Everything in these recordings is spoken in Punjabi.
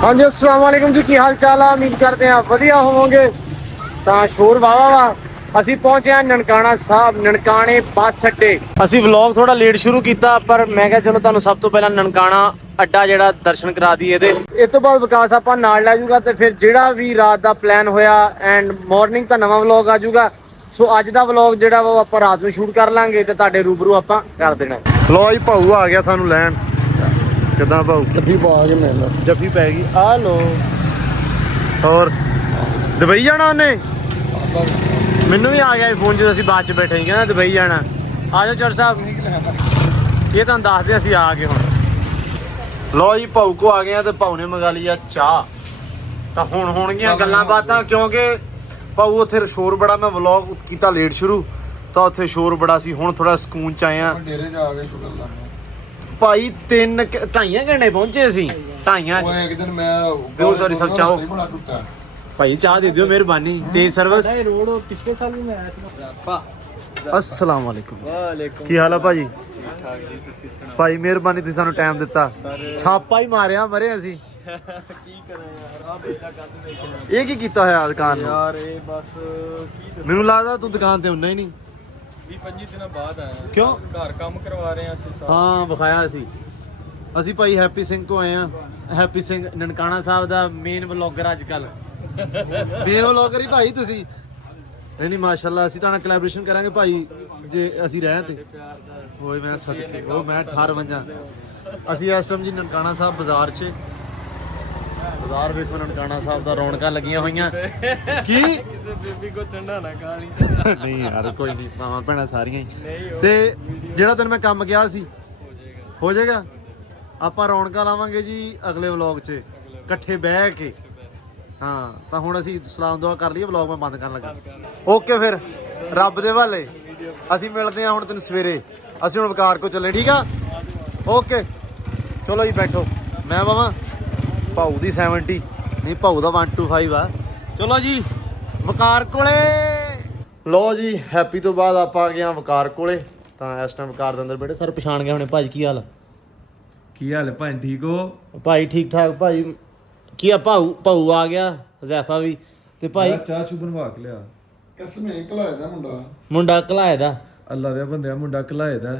हाँ जी अस्सलाम वालेकुम जी, की हाल चाल है? उम्मीद करते हैं आप वधिया होवोगे। ਤਾਂ ਸ਼ੋਰ ਵਾਵਾ ਵਾ। ਅਸੀਂ ਪਹੁੰਚੇ ਹਾਂ ਨਨਕਾਣਾ ਸਾਹਿਬ, ਨਨਕਾਣੇ ਬੱਸ ਅੱਡੇ। ਅਸੀਂ ਵਲੌਗ ਥੋੜਾ ਲੇਟ ਸ਼ੁਰੂ ਕੀਤਾ, ਪਰ ਮੈਂ ਕਿਹਾ ਚਲੋ ਤੁਹਾਨੂੰ ਸਭ ਤੋਂ ਪਹਿਲਾਂ ਨਨਕਾਣਾ ਅੱਡਾ ਜਿਹੜਾ ਦਰਸ਼ਨ ਕਰਾ ਦਈਏ ਇਹਦੇ। ਇਸ ਤੋਂ ਬਾਅਦ ਵਿਕਾਸ ਆਪਾਂ ਨਾਲ ਲੈ ਜਾਊਗਾ ਤੇ ਫਿਰ ਜਿਹੜਾ ਵੀ ਰਾਤ ਦਾ ਪਲਾਨ ਹੋਇਆ ਐਂਡ ਮਾਰਨਿੰਗ ਤਾਂ ਨਵਾਂ ਵਲੌਗ ਆ ਜਾਊਗਾ। ਸੋ ਅੱਜ ਦਾ ਵਲੌਗ ਜਿਹੜਾ ਵਾ ਉਹ ਆਪਾਂ ਰਾਤ ਨੂੰ ਸ਼ੂਟ ਕਰ ਲਾਂਗੇ ਤੇ ਤੁਹਾਡੇ ਰੂਬਰੂ ਆਪਾਂ ਕਰ ਦੇਣਾ। ਲੋ ਜੀ ਭਾਊ ਆ ਗਿਆ ਸਾਨੂੰ ਲੈਣ। ਕਿੱਦਾਂ ਭਾਊ? ਜੱਫੀ ਪਾ ਕੇ ਮਿਲ ਜੱਫੀ ਪੈ ਗਈ ਆ ਲੋ। ਹੋਰ ਦੁਬਈ ਜਾਣਾ ਉਹਨੇ? ਮੈਨੂੰ ਵੀ ਆ ਗਿਆ ਫੋਨ ਜਦੋਂ ਅਸੀਂ ਬਾਅਦ ਚ ਬੈਠੇ ਸੀ, ਕਹਿੰਦਾ ਦੁਬਈ ਜਾਣਾ। ਆ ਜਾਓ ਚਰ ਸਾਹਿਬ, ਇਹ ਤੁਹਾਨੂੰ ਦੱਸਦੇ ਅਸੀਂ ਆ ਗਏ ਹੁਣ। ਲੋ ਜੀ ਭਾਊ ਕੋ ਆ ਗਏ ਆ ਤੇ ਭਾਊ ਨੇ ਮੰਗਾ ਲਈ ਆ ਚਾਹ। ਤਾਂ ਹੁਣ ਹੋਣਗੀਆਂ ਗੱਲਾਂ ਬਾਤਾਂ, ਕਿਉਂਕਿ ਭਾਊ ਉੱਥੇ ਸ਼ੋਰ ਬੜਾ, ਮੈਂ ਵਲੌਗ ਕੀਤਾ ਲੇਟ ਸ਼ੁਰੂ ਤਾਂ ਉੱਥੇ ਸ਼ੋਰ ਬੜਾ ਸੀ। ਹੁਣ ਥੋੜਾ ਸਕੂਨ ਚ ਆਏ ਆ। ਡੇਰੇ ਜਾ ਕੇ ਗੱਲਾਂ ਭਾਈ 2.5 ਘੰਟੇ ਪਹੁੰਚੇ ਅਸੀਂ। 2.5 ਇੱਕ ਦਿਨ ਮੈਂ ਦਿਓ ਸੌਰੀ ਸਭ ਚਾਹੋ ਬੜਾ ਟੁੱਟਾ ਭਾਈ, ਚਾਹ ਦੇ ਦਿਓ ਮਿਹਰਬਾਨੀ। ਤੇਜ਼ ਸਰਵਿਸ। ਰੋਡ ਪਿਛਲੇ ਸਾਲ ਵੀ ਮੈਂ ਆਇਆ ਸੀ। अस्सलाम वालेकुम। ਵਾਲੇਕੁਮ ਕੀ ਹਾਲ ਆ ਭਾਜੀ? ਠੀਕ ਠਾਕ ਜੀ, ਤੁਸੀਂ ਸੁਣਾਓ? ਭਾਈ ਮਿਹਰਬਾਨੀ, ਤੁਸੀਂ ਸਾਨੂੰ ਟਾਈਮ ਦਿੱਤਾ। ਛਾਪਾ ਹੀ ਮਾਰਿਆ ਮਰੇ ਅਸੀਂ। ਕੀ ਕਰਾਂ ਯਾਰ, ਆ ਬੇਲਾ ਕੰਦ ਦੇਖਣਾ ਇਹ ਕੀ ਕੀਤਾ ਹੋਇਆ ਦੁਕਾਨ ਨੂੰ? ਯਾਰ। ਇਹ ਬਸ ਕੀ ਦੱਸਾਂ, ਮੈਨੂੰ ਲੱਗਦਾ ਤੂੰ ਦੁਕਾਨ ਤੇ ਹੁੰਨਾ ਹੀ ਨਹੀਂ। 20-25 ਦਿਨਾਂ ਬਾਅਦ ਆਇਆ। ਕਿਉਂ? ਘਰ ਕੰਮ ਕਰਵਾ ਰਹੇ ਆ ਅਸੀਂ ਸਾਰੇ। ਹਾਂ ਵਿਖਾਇਆ ਸੀ। ਅਸੀਂ ਭਾਈ ਹੈਪੀ ਸਿੰਘ ਕੋ ਆਏ ਆ। ਹੈਪੀ ਸਿੰਘ ਨਨਕਾਣਾ ਸਾਹਿਬ ਦਾ ਮੇਨ ਵਲੌਗਰ ਅੱਜ ਕੱਲ। ਮੇਨ ਵਲੌਗਰ ਹੀ ਭਾਈ ਤੁਸੀਂ। ਨਹੀਂ ਮਾਸ਼ਾਅੱਲਾ, ਅਸੀਂ ਤਾਂ ਨਾਲ ਕੋਲੈਬੋਰੇਸ਼ਨ ਕਰਾਂਗੇ ਭਾਈ ਜੇ ਅਸੀਂ ਰਹਿ ਤੇ। ਹੋਏ ਮੈਂ ਸਦਕੇ ਉਹ ਮੈਂ 18 ਵੰਜਾਂ। ਅਸੀਂ ਇਸ ਟਾਈਮ ਜੀ ਨਨਕਾਣਾ ਸਾਹਿਬ ਬਾਜ਼ਾਰ 'ਚ। ਬਾਜ਼ਾਰ ਵੇਖੋ ਨਨਕਾਣਾ ਸਾਹਿਬ ਦਾ, ਰੌਣਕਾਂ ਲੱਗੀਆਂ ਹੋਈਆਂ। ਕੀ ਕਿਸੇ ਬੇਬੀ ਕੋ ਠੰਡਾ ਨਾ ਗਾਲੀ। ਨਹੀਂ ਯਾਰ ਕੋਈ ਨਹੀਂ, ਮਾਵਾਂ ਭੈਣਾਂ ਸਾਰੀਆਂ ਹੀ। ਤੇ ਜਿਹੜਾ ਤੈਨੂੰ ਮੈਂ ਕੰਮ ਕਿਹਾ ਸੀ ਹੋ ਜਾਏਗਾ। ਆਪਾਂ ਰੌਣਕਾਂ ਲਾਵਾਂਗੇ ਜੀ ਅਗਲੇ ਵਲੌਗ 'ਚ ਇਕੱਠੇ ਬਹਿ ਕੇ। ਹਾਂ ਤਾਂ ਹੁਣ ਅਸੀਂ ਸਲਾਮ ਦੁਆ ਕਰ ਲਈਏ, ਵਲੌਗ ਮੈਂ ਬੰਦ ਕਰਨ ਲੱਗਾ। ਓਕੇ ਫਿਰ ਰੱਬ ਦੇ ਹਵਾਲੇ। ਅਸੀਂ ਮਿਲਦੇ ਹਾਂ ਹੁਣ ਤੈਨੂੰ ਸਵੇਰੇ। ਅਸੀਂ ਹੁਣ ਵਕਾਰ ਕੋ ਚੱਲੇ, ਠੀਕ ਆ? ਓਕੇ ਚਲੋ ਜੀ ਬੈਠੋ। ਮੈਂ ਬਾਵਾ ਭਾਊ ਦੀ 70 ਨਹੀਂ, ਭਾਊ ਦਾ 125 ਆ। ਚਲੋ ਜੀ ਵਕਾਰ ਕੋਲੇ। ਲੋ ਜੀ ਹੈਪੀ ਤੋਂ ਬਾਅਦ ਆਪਾਂ ਆ ਗਏ ਆ ਵਕਾਰ ਕੋਲੇ। ਤਾਂ ਇਸ ਟਾਈਮ ਵਕਾਰ ਦੇ ਅੰਦਰ ਬੈਠੇ ਸਰ, ਪਛਾਣ ਗਏ ਹੋਣੇ। ਭਾਜੀ ਕੀ ਹਾਲ? ਕੀ ਹਾਲ ਹੈ ਭਾਈ, ਠੀਕ ਹੋ? ਭਾਈ ਠੀਕ ਠਾਕ ਭਾਈ। ਕੀ ਆ ਭਾਊ? ਭਾਊ ਆ ਗਿਆ, ਹਜ਼ੈਫਾ ਵੀ ਤੇ ਭਾਈ। ਚਾਹ ਚੂ ਬਣਵਾ ਕੇ ਲਿਆ। ਕਸਮੇ ਘਲਾਇਆ ਦਾ ਮੁੰਡਾ ਘਲਾਏ ਦਾ। ਅੱਲਾ ਦੇ ਬੰਦਿਆ, ਮੁੰਡਾ ਘਲਾਏ ਦਾ।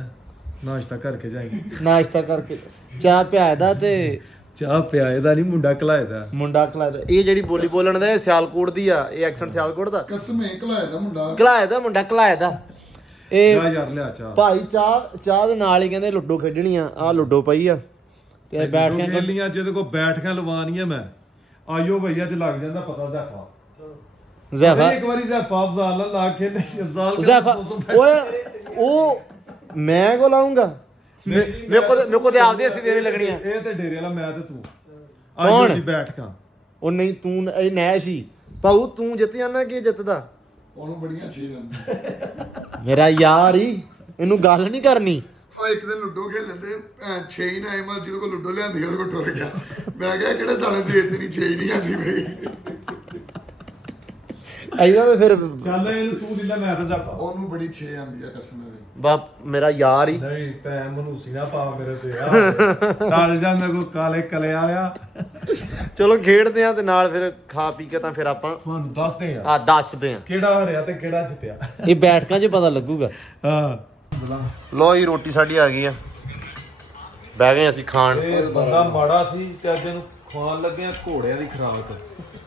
ਨਾਸ਼ਤਾ ਕਰਕੇ ਜਾਏਗੀ। ਨਾਸ਼ਤਾ ਕਰਕੇ ਚਾਹ ਪਿਆਏ ਦਾ ਤੇ ਚਾਹ ਪਿਆਏ ਦਾ ਨਹੀਂ, ਮੁੰਡਾ ਘਲਾਏ ਦਾ। ਮੁੰਡਾ ਘਲਾਏ ਦਾ। ਇਹ ਜਿਹੜੀ ਬੋਲੀ ਬੋਲਣ ਦਾ ਇਹ ਸਿਆਲਕੋਟ ਦੀ ਆ। ਇਹ ਐਕਸੈਂਟ ਸਿਆਲਕੋਟ ਦਾ। ਕਸਮੇ ਘਲਾਇਆ ਦਾ ਮੁੰਡਾ ਘਲਾਏ ਦਾ ਮੁੰਡਾ ਘਲਾਏ ਦਾ। ਇਹ ਜਾ ਯਾਰ ਲਿਆ ਚਾਹ। ਭਾਈ ਚਾਹ ਦੇ ਨਾਲ ਹੀ ਕਹਿੰਦੇ ਲੁੱਡੋ ਖੇਡਣੀ ਆ। ਆਹ ਲੁੱਡੋ ਪਈ ਆ ਤੇ ਬੈਠ ਕੇ ਗੇਲੀਆਂ ਜਿਹਦੇ ਕੋ ਬੈਠਕਾਂ ਲਵਾਨੀਆਂ। ਮੈਂ ਆਇਓ ਭਈਆ ਚ ਲੱਗ ਜਾਂਦਾ ਪਤਾ। ਜ਼ੈਫਾ ਜ਼ੈਫਾ ਇੱਕ ਵਾਰੀ ਜ਼ੈਫਾ ਅਫਜ਼ਾਲ ਨਾਲ ਲਾ ਕੇ ਨਹੀਂ ਅਫਜ਼ਾਲ ਜ਼ੈਫਾ ਓਏ ਉਹ ਮੈਂ ਕੋ ਲਾਉਂਗਾ। ਮੇਰੇ ਕੋ ਤੇ ਆਪਦੇ ਅਸੀਂ ਦੇਣੇ ਲੱਗਣੀਆਂ। ਇਹ ਤੇ ਡੇਰੇ ਵਾਲਾ ਮੈਂ ਤੇ ਤੂੰ। ਕੌਣ? ਆਇਓ ਜੀ ਬੈਠਕਾਂ। ਉਹ ਨਹੀਂ ਤੂੰ ਇਹ ਨੈਸ਼ ਹੀ ਭਾਊ, ਤੂੰ ਜਿੱਤ ਜਾਂਦਾ ਕੀ ਜਿੱਤਦਾ? ਉਹਨੂੰ ਬੜੀਆਂ ਛੇ ਜਾਂਦੀਆਂ। ਮੇਰਾ ਯਾਰ ਹੀ, ਇਹਨੂੰ ਗੱਲ ਨਹੀਂ ਕਰਨੀ। ਉਹ ਇੱਕ ਦਿਨ ਲੁੱਡੋ ਖੇਡ ਲੈਂਦੇ, ਛੇ ਹੀ ਨਾ ਆਏ। ਮੈਂ ਜਿਹਦੇ ਕੋਲ ਲੁੱਡੋ ਲਿਆਂਦੀ ਉਹਦੇ ਕੋਲ ਟੁਰ ਗਿਆ। ਮੈਂ ਕਿਹਾ ਕਿਹੜੇ ਦਾਣੇ ਦੇ ਦਿੱਤੇ ਨਹੀਂ, ਛੇ ਹੀ ਨਹੀਂ ਆਂਦੀ ਬਈ। ਐਦਾਂ ਤੇ ਫਿਰ ਚੱਲ ਇਹਨੂੰ ਤੂੰ ਦਿਲਾ, ਮੈਂ ਤਾਂ ਜ਼ੈਫਾ। ਉਹਨੂੰ ਬੜੀ ਛੇ ਆਂਦੀ ਆ ਕਸਮੇ ਵੀ। ਬਾਪ ਮੇਰਾ ਯਾਰ ਹੀ। ਨਹੀਂ ਭੈਣ ਮਨੂਸੀ ਨਾ ਪਾ ਮੇਰੇ ਤੇ ਆ। ਚੱਲ ਜਾ ਮੇਰੇ ਕੋ ਕਾਲੇ ਕਲੇ ਵਾਲਿਆ। ਚਲੋ ਖੇਡਦੇ ਆ ਤੇ ਨਾਲ ਫਿਰ ਖਾ ਪੀ ਕੇ ਤਾਂ ਫਿਰ ਆਪਾਂ ਤੁਹਾਨੂੰ ਦੱਸਦੇ ਆ ਦੱਸਦੇ ਆ ਕਿਹੜਾ ਹਰਿਆ ਤੇ ਕਿਹੜਾ ਜਿੱਤਿਆ। ਇਹ ਬੈਠਕਾਂ 'ਚ ਪਤਾ ਲੱਗੂਗਾ। ਹਾਂ ਲੋ ਜੀ ਰੋਟੀ ਸਾਡੀ ਆ ਗਈ ਆ। ਬਹਿ ਗਏ ਅਸੀਂ ਖਾਣ। ਇਹ ਬੰਦਾ ਮਾੜਾ ਸੀ ਤੇ ਅੱਜ ਇਹਨੂੰ ਖਵਾਉਣ ਲੱਗੇ ਆ ਘੋੜਿਆਂ ਦੀ ਖੁਰਾਕ,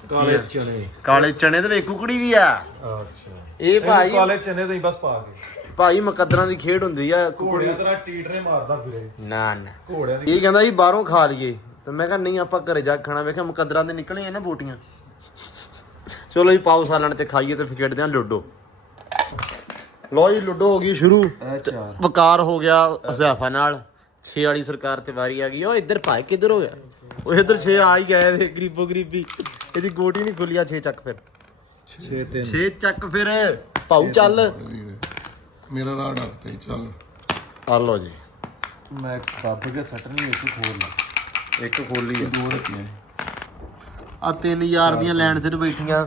ਕਾਲੇ ਚਨੇ। ਕਾਲੇ ਚਨੇ ਤੇ ਵੇ ਕੁਕੜੀ ਵੀ ਆ। ਅੱਛਾ ਇਹ ਭਾਈ ਕਾਲੇ ਚਨੇ ਤੇ ਹੀ ਬਸ ਪਾ ਕੇ। ਭਾਈ ਮੁਕੱਦਰਾਂ ਦੀ ਖੇਡ ਹੁੰਦੀ ਆ। ਘੋੜਿਆਂ ਤਰ੍ਹਾਂ ਟੀਟਰੇ ਮਾਰਦਾ ਫਿਰੇ। ਨਾ ਨਾ ਘੋੜਿਆਂ ਦੀ ਇਹ ਕਹਿੰਦਾ ਸੀ ਬਾਹਰੋਂ ਖਾ ਲਈਏ ਤੇ ਮੈਂ ਕਿਹਾ ਨਹੀਂ ਆਪਾਂ ਘਰੇ ਜਾ ਕੇ ਖਾਣਾ। ਵੇਖਿਆ ਮੁਕੱਦਰਾਂ ਦੇ ਨਿਕਲੇ ਆ ਨਾ ਬੋਟੀਆਂ। ਚਲੋ ਜੀ ਪਾਓ ਸਾਲਣ ਤੇ ਖਾਈਏ ਤੇ ਫਿਰ ਖੇਡਦੇ ਆ ਲੁੱਡੋ। ਲੋ ਜੀ ਲੁੱਡੋ ਹੋ ਗਈ ਸ਼ੁਰੂ। ਵਕਾਰ ਹੋ ਗਿਆ ਹਜ਼ੈਫਾ ਨਾਲ। 6 ਵਾਲੀ ਸਰਕਾਰ ਤੇ ਵਾਰੀ ਆ ਗਈ। ਉਹ ਇੱਧਰ ਭਾਈ ਕਿੱਧਰ ਹੋ ਗਿਆ? ਉਹ ਇੱਧਰ 6 ਆ ਹੀ ਗਏ ਤੇ ਗਰੀਬੋ ਗਰੀਬੀ। ਇਹਦੀ ਗੋਟੀ ਨਹੀਂ ਖੁੱਲਿਆ। 6 ਚੱਕ ਫਿਰ 6 ਚੱਕ ਫਿਰ ਭਾਊ ਚੱਲ। ਮੇਰਾ ਰਾਹ ਡਰ ਤੇ ਚੱਲ। ਆ ਲੋ ਜੀ ਮੈਂ ਦੱਬ ਕੇ ਸੱਟਣੀ ਇੱਕ ਖੋਲ ਲਾ। ਇੱਕ ਖੋਲੀ ਆ। ਦੋ ਰੱਖੀਆਂ ਆ 3000 ਦੀਆਂ ਲੈਣ ਸਿਰ ਬੈਠੀਆਂ।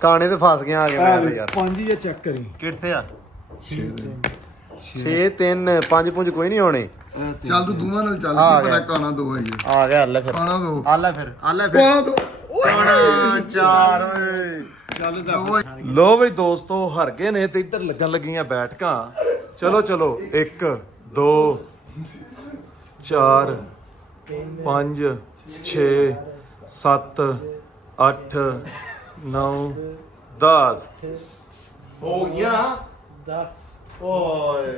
ਕਾਣੇ ਤੇ ਫਸ ਗਿਆ ਆ ਗਿਆ ਯਾਰ। 5 ਹੀ ਚੈੱਕ ਕਰੀ ਕਿੱਥੇ ਆ? 6 6 3 5 ਪੁੰਜ ਕੋਈ ਨਹੀਂ ਹੋਣੇ। ਚੱਲ ਤੂੰ ਦੋਵਾਂ ਨਾਲ ਚੱਲ ਆ ਕੀ ਗਿਆ। ਪਤਾ ਕਾਣਾ ਦੋ ਆਈ ਆ ਗਿਆ ਲੈ ਫਿਰ ਕਾਣਾ ਦੋ ਆ ਲੈ ਫਿਰ ਕਾਣਾ ਦੋ ਕਾਣਾ 4 ਓਏ ਲੋ ਬਈ ਦੋਸਤੋ ਹਰ ਗਏ ਨੇ ਤੇ ਇੱਧਰ ਲੱਗਣ ਲੱਗੀਆਂ ਬੈਠਕਾਂ ਚਲੋ 1 2 4 5 6 7 8 9 10 ਹੋ ਗਿਆ 10 ਓਏ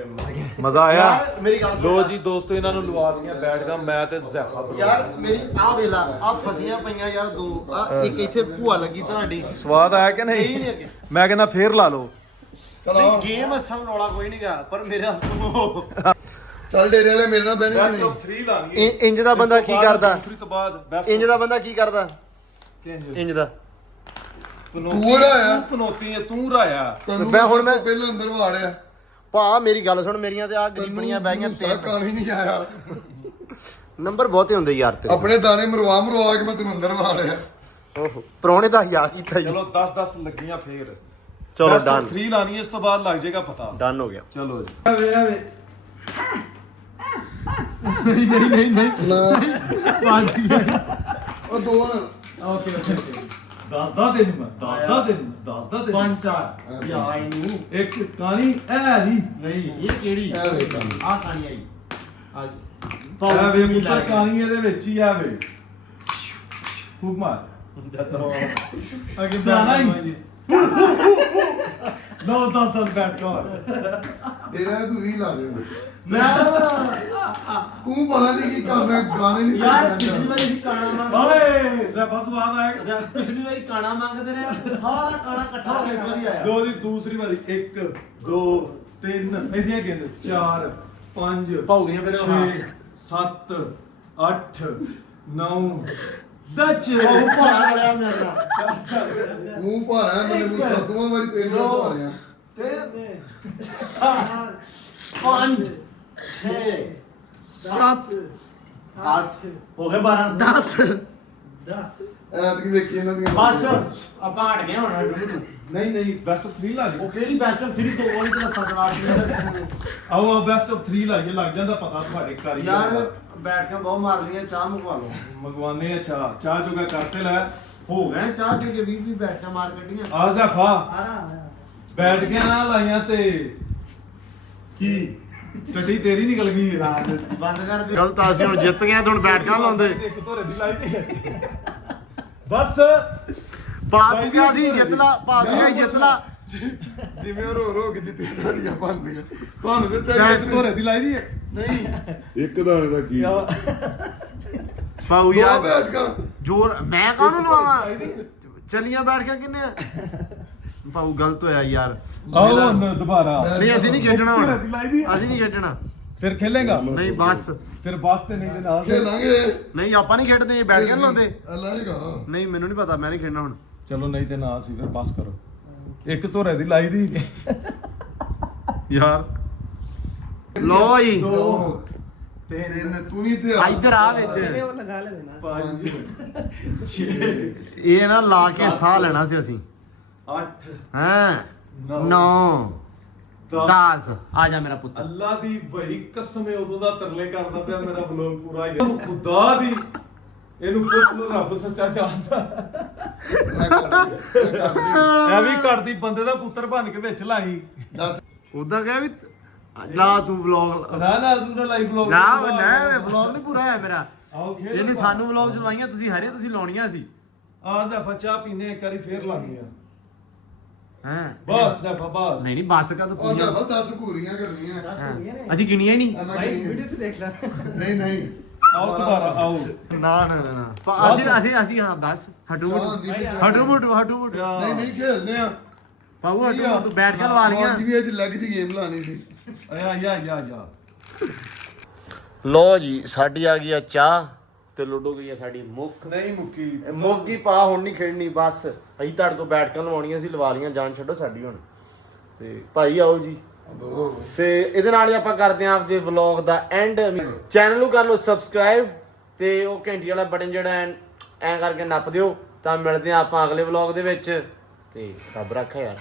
ਮਜ਼ਾ ਆਇਆ ਯਾਰ ਮੇਰੀ ਗੱਲ ਸੁਣ ਲੋ ਜੀ ਦੋਸਤੋ ਇਹਨਾਂ ਨੂੰ ਲਵਾ ਦੀਆਂ ਬੈਠਕਾਂ ਮੈਂ ਤੇ ਜ਼ੈਫਾ ਯਾਰ ਮੇਰੀ ਆ ਵੇਲਾ ਆ ਫਸੀਆਂ ਪਈਆਂ ਯਾਰ ਦੋ ਆ ਇੱਕ ਇੱਥੇ ਭੂਆ ਲੱਗੀ ਤੁਹਾਡੀ ਸਵਾਦ ਆਇਆ ਕਿ ਨਹੀਂ ਨਹੀਂ ਨਹੀਂ ਅੱਗੇ ਮੈਂ ਕਹਿੰਦਾ ਫੇਰ ਲਾ ਲਓ ਨਹੀਂ ਗੇਮ ਅਸਲ ਰੌਲਾ ਕੋਈ ਨਹੀਂਗਾ ਪਰ ਮੇਰਾ ਚੱਲ ਡੇਰੇ ਵਾਲੇ ਮੇਰੇ ਨਾਲ ਬਹਿਣੇ ਬੈਸਟ ਨਹੀਂ ਆਫ 3 ਲਾਣਗੇ ਇੰਜ ਦਾ ਬੰਦਾ ਕੀ ਕਰਦਾ ਤੋਂ ਬਾਅਦ ਬੈਸਟ ਇੰਜ ਦਾ ਬੰਦਾ ਕੀ ਕਰਦਾ ਇੰਜ ਦਾ ਤੂੰ ਰਾਇਆ। ਤੂੰ ਪਨੋਤੀ ਹੈ ਤੂੰ ਰਾਇਆ ਤੈਨੂੰ ਮੈਂ ਹੁਣ ਮੈਂ- ਪਹਿਲਾਂ ਅੰਦਰ ਵਾੜਿਆ ਭਾ ਮੇਰੀ ਗੱਲ ਸੁਣ ਮੇਰੀਆਂ ਤੇ ਆ ਗਰੀਬਣੀਆਂ ਬਹਿ ਗਈਆਂ ਤੇ ਕਾਣੀ ਨਹੀਂ ਆਇਆ ਨੰਬਰ ਬਹੁਤੇ ਹੁੰਦੇ ਯਾਰ ਤੇ ਆਪਣੇ ਦਾਣੇ ਮਰਵਾ ਕੇ ਮੈਂ ਤੈਨੂੰ ਅੰਦਰ ਵਾੜਿਆ ਓਹੋ ਪ੍ਰਾਹੁਣੇ ਦਾ ਹਿਆ ਕੀਤਾ ਜੀ ਚਲੋ 10 ਲੱਗੀਆਂ ਫੇਰ ਚਲੋ ਡਨ 3 ਲਾਣੀ ਹੈ, ਇਸ ਤੋਂ ਬਾਅਦ ਲੱਗ ਜਾਏਗਾ ਪਤਾ ਡਨ ਹੋ ਗਿਆ ਚਲੋ ਜੀ ਉਹ ਦੋ ਨਾ ਦੱਸਦਾ ਤੈਨੂੰ ਮੈਂ ਦੱਸਦਾ ਤੈਨੂੰ 5-4 ਯਾ ਇਹਨੂੰ ਇੱਕ ਕਹਾਣੀ ਐ ਨਹੀਂ ਨਹੀਂ ਇਹ ਕਿਹੜੀ ਇਹ ਵੇਖ ਕਾਣੀ। ਆ ਕਹਾਣੀ ਆਈ ਆ ਐ ਵੇ ਪੁੱਤਰ ਕਹਾਣੀ ਇਹਦੇ ਵਿੱਚ ਹੀ ਆ ਵੇ ਫੂਕ ਮਾਰ ਅਗੇ ਨਾ ਹੀ ਲੋ 10 ਬੈਠ ਕਰ ਤੇਰਾ ਤੂੰ ਹੀ ਲਾ ਦੇ ਮੈਂ ਤੂੰ ਪਤਾ ਨਹੀਂ ਕੀ ਕਰਨਾ ਗਾਣੇ ਨਹੀਂ ਯਾਰ ਪਿਛਲੀ ਵਾਰੀ ਅਸੀਂ ਕਾਣਾ ਮੰਗ ਓਏ ਲੈ ਬਸ ਬਾਤ ਆਏਗਾ ਅੱਛਾ ਪਿਛਲੀ ਵਾਰੀ ਕਾਣਾ ਮੰਗਦੇ ਰਹੇ ਸਾਰਾ ਕਾਣਾ ਇਕੱਠਾ ਹੋ ਕੇ ਇਸ ਵਾਰੀ ਆਇਆ ਲੋ ਜੀ ਦੂਸਰੀ ਵਾਰੀ 1 2 3 ਇਹਦੀਆਂ ਗਿਣ 4 5 ਭੌ ਗਈਆਂ ਫਿਰ ਉਹ 6 7 8 9 10 ਉਹ ਭਾਰਾ ਲੜਿਆ ਮੇਰੇ ਨਾਲ ਤੂੰ ਭਾਰਾ ਮੈਨੂੰ ਸੱਤਵਾਂ ਵਾਰੀ ਤੇਰੇ ਨਾਲ ਭਾਰਿਆ ਚਾਰ 5 6 7 8 ਹੋ ਗਏ 12 10 ਐਤਕੀ ਵੇਖੀ ਇਹਨਾਂ ਦੀਆਂ ਬਸ ਆਪਾਂ ਹਟ ਗਏ ਹੁਣ ਨਹੀਂ ਬੈਸਟ ਆਫ 3 ਲਾ ਜੀ ਉਹ ਕਿਹੜੀ ਬੈਸਟ ਆਫ 3 ਤੋਂ ਵਾਲੀ ਤਾਂ ਫਸਵਾ ਆਓ ਬੈਸਟ ਆਫ 3 ਲਾਈਏ ਲੱਗ ਜਾਂਦਾ ਪਤਾ ਤੁਹਾਡੇ ਘਰ ਹੀ ਯਾਰ ਬੈਠ ਕੇ ਬਹੁਤ ਮਾਰ ਲਈਆਂ ਚਾਹ ਮੰਗਵਾ ਲਓ ਮੰਗਵਾਨੇ ਆ ਚਾਹ ਜੋਗਾ ਕਰਤੇ ਲੈ ਹੋ ਗਏ ਚਾਹ ਦੇ ਕੇ 20 ਬੈਠਾਂ ਮਾਰ ਕੱਢੀਆਂ ਆ ਜ਼ਫਾ ਬੈਠ ਕੇ ਨਾ ਲਾਈਆਂ ਤੇ ਕੀ ਟੱਟੀ ਤੇਰੀ ਨਿਕਲ ਗਈ ਹੈ ਬੰਦ ਕਰ ਦੇ ਗਲਤ ਅਸੀਂ ਹੁਣ ਜਿੱਤ ਗਏ ਹੁਣ ਬੈਠ ਕੇ ਲਾਉਂਦੇ ਇੱਕ ਧੋਰੇ ਦੀ ਲਾਈ ਦੀ ਬਸ ਬਾਤ ਕਿਹਾ ਸੀ ਜਿੱਤ ਲਾ ਬਾਤ ਕਿਹਾ ਜਿੱਤ ਲਾ ਜਿਵੇਂ ਉਹ ਰੋ ਕੇ ਜਿੱਤੇ ਢਾੜੀਆਂ ਬੰਦੀਆਂ ਤੁਹਾਨੂੰ ਤੇ ਇੱਕ ਚਾਹੀਦਾ ਧੋਰੇ ਦੀ ਲਾਈ ਦੀ ਹੈ ਨਹੀਂ ਇੱਕ ਦਾ ਕੀ ਪਾਉ ਦੋ ਯਾਰ ਬੈਠ ਕੇ ਜੋਰ ਮੈਂ ਕਾਹਨੂੰ ਲਵਾਵਾਂ ਚੱਲੀਆਂ ਬੈਠ ਕੇ ਕਿੰਨੇ ਪਾਉ ਗਲਤ ਹੋਇਆ ਯਾਰ ਆਓ ਹੁਣ ਦੁਬਾਰਾ ਨਹੀਂ ਅਸੀਂ ਨਹੀਂ ਖੇਡਣਾ ਹੁਣ ਧੋਰੇ ਦੀ ਲਾਈ ਦੀ ਅਸੀਂ ਨਹੀਂ ਖੇਡਣਾ ਫਿਰ ਖੇਲੇਗਾ ਨਹੀਂ ਬਸ ਫਿਰ ਬਸ ਤੇ ਨਹੀਂ ਤੇ ਨਾਲ ਖੇਲਾਂਗੇ ਨਹੀਂ ਆਪਾਂ ਨਹੀਂ ਖੇਡਦੇ ਬੈਠ ਕੇ ਨੀ ਲਾਉਂਦੇ ਲਾਏਗਾ ਨਹੀਂ ਮੈਨੂੰ ਨਹੀਂ ਪਤਾ ਮੈਂ ਨਹੀਂ ਖੇਡਣਾ ਹੁਣ ਚਲੋ ਨਹੀਂ ਤੇ ਨਾ ਸੀ ਫਿਰ ਬਸ ਕਰੋ ਇੱਕ ਧੋਰੇ ਦੀ ਲਾਈ ਦੀ ਯਾਰ ਲੋ ਜੀ ਤਿੰਨ ਤੂੰ ਨਹੀਂ ਤੇ ਇੱਧਰ ਆ ਵਿੱਚ ਪੰਜ ਇਹ ਨਾ ਲਾ ਕੇ ਸਾਹ ਲੈਣਾ ਸੀ ਅਸੀਂ 8 ਹਾਂ 9 10 ਆ ਜਾ ਮੇਰਾ ਪੁੱਤ ਅੱਲਾ ਦੀ ਬਈ ਕਸਮ ਹੈ ਉਦੋਂ ਦਾ ਤਰਲੇ ਕਰਦਾ ਪਿਆ ਮੇਰਾ ਵਲੋਗ ਪੂਰਾ ਹੀ ਖੁਦਾ ਦੀ ਇਹਨੂੰ ਪੁੱਛ ਲੋ ਰੱਬ ਸੱਚਾ ਜਾਣਦਾ ਐ ਵੀ ਕਰਦੀ ਬੰਦੇ ਦਾ ਪੁੱਤਰ ਬਣ ਕੇ ਵਿੱਚ ਲਾਈ ਦੱਸ ਉਦਾਂ ਕਹਿ ਵੀ ਲਾ ਤੂੰ ਵਲੌਗ ਨਾ ਤੂੰ ਨਾ ਲਾਈਵ ਵਲੋਗ ਨਾ ਨਾ ਵਲੌਗ ਨਹੀਂ ਪੂਰਾ ਹੋਇਆ ਮੇਰਾ ਆਓ ਖੇਡ ਇਹਨੇ ਸਾਨੂੰ ਵਲੌਗ ਚਲਾਈਆਂ ਤੁਸੀਂ ਹਰੇ ਤੁਸੀਂ ਲਾਉਣੀਆਂ ਸੀ ਆ ਜ਼ਫਾ ਚਾਹ ਪੀਨੇ ਇੱਕ ਵਾਰੀ ਫੇਰ ਲਾਣੀ ਆ ਹਾਂ ਬਸ ਜ਼ਫਾ ਬਸ ਨਹੀਂ ਬੱਸ ਕਾ ਉਹ ਤਾਂ ਤਾਂ 10 ਪੂਰੀਆਂ ਕਰਨੀਆਂ ਅਸੀਂ ਗਿਣੀਆਂ ਹੀ ਨਹੀਂ ਵੀਡੀਓ 'ਚ ਦੇਖ ਲੈ ਨਹੀਂ ਆਓ ਦੁਬਾਰਾ ਆਓ ਨਾ ਅਸੀਂ ਹਾਂ ਬਸ ਹਟੂ ਹਟੂ ਨਹੀਂ ਖੇਲਦੇ ਆ ਪਾਉ ਹਟੂ ਬੈਠ ਕੇ ਲਵਾ ਲੀਆਂ ਅੱਜ ਵੀ ਅੱਜ ਲੱਗ ਦੀ ਗੇਮ ਲਾਣੀ ਸੀ ਯਾ ਲੋ ਜੀ ਸਾਡੀ ਆ ਗਈ ਆ ਚਾਹ ਤੇ ਲੁੱਡੋ ਗਈ ਆ ਸਾਡੀ ਮੁੱਖ ਨਹੀਂ ਮੁੱਕੀ ਮੋਗੀ ਪਾ ਹੁਣ ਨਹੀਂ ਖੇਡਣੀ ਬਸ ਅਸੀਂ ਤੁਹਾਡੇ ਕੋਲ ਬੈਠ ਕੇ ਲਵਾਉਣੀਆਂ ਸੀ ਲਵਾ ਲੀਆਂ ਜਾਨ ਛੱਡੋ ਸਾਡੀ ਹੁਣ ਤੇ ਭਾਈ ਆਓ ਜੀ ਤੇ ਇਹਦੇ ਨਾਲ ਹੀ ਆਪਾਂ ਕਰਦੇ ਆਂ ਆਪਦੇ ਵਲੌਗ ਦਾ ਐਂਡ ਚੈਨਲ ਨੂੰ ਕਰ ਲਓ ਸਬਸਕ੍ਰਾਈਬ ਤੇ ਉਹ ਘੰਟੀ ਵਾਲਾ ਬਟਨ ਜਿਹੜਾ ਐ ਕਰਕੇ ਨੱਪ ਦਿਓ ਤਾਂ ਮਿਲਦੇ ਆਂ ਆਪਾਂ ਅਗਲੇ ਵਲੌਗ ਦੇ ਵਿੱਚ ਤੇ ਰੱਬ ਰੱਖਾ ਯਾਰ